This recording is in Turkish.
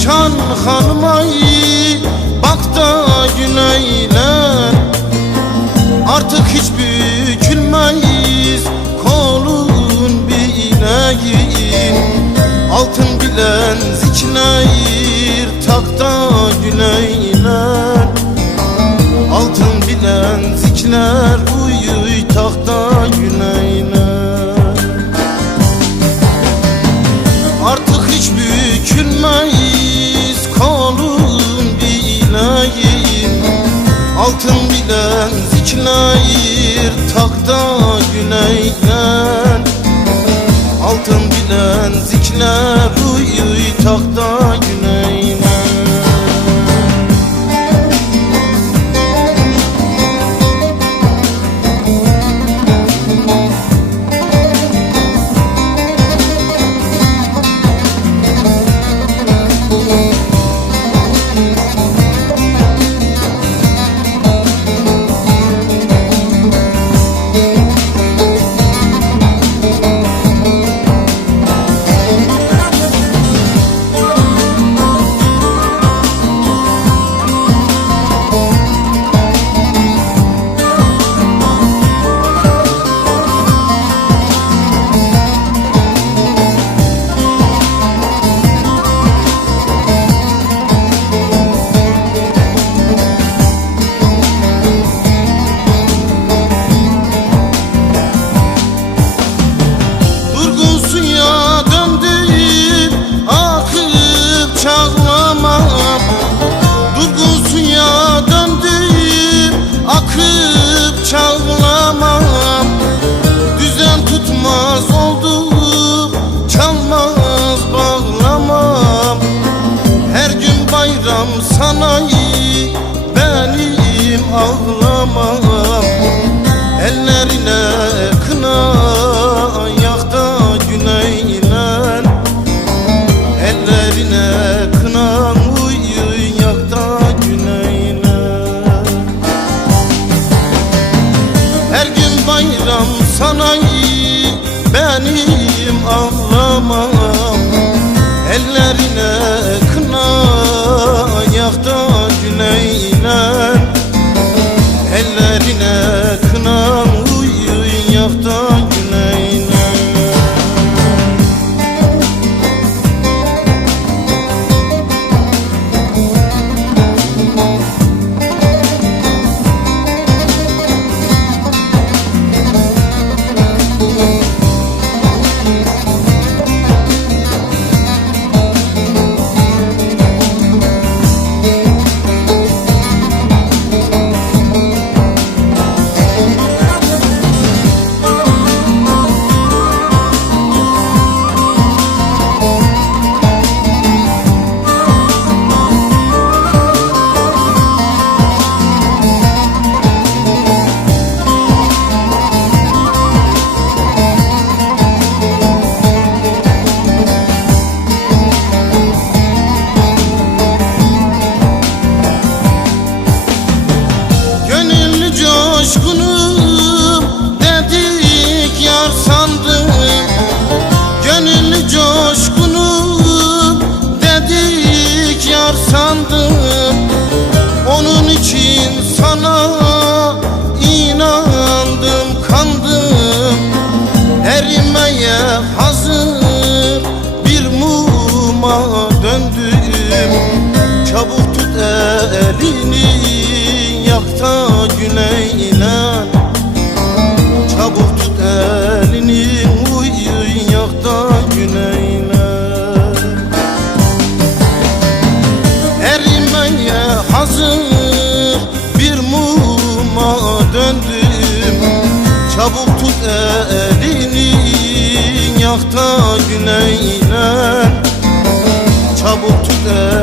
Perişan hanmayı bak da güneyle Artık hiç bükülmeyiz kolun bileğin Altın bilen zikneyir takta güneyle Altın bilen zikler altın bilen ziknayir takta güneyden Altın bilen zikler anayı beni Aşkım Çabuk tut elini yakta güneyler Çabuk tut elini